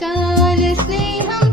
കാല സ്നേഹം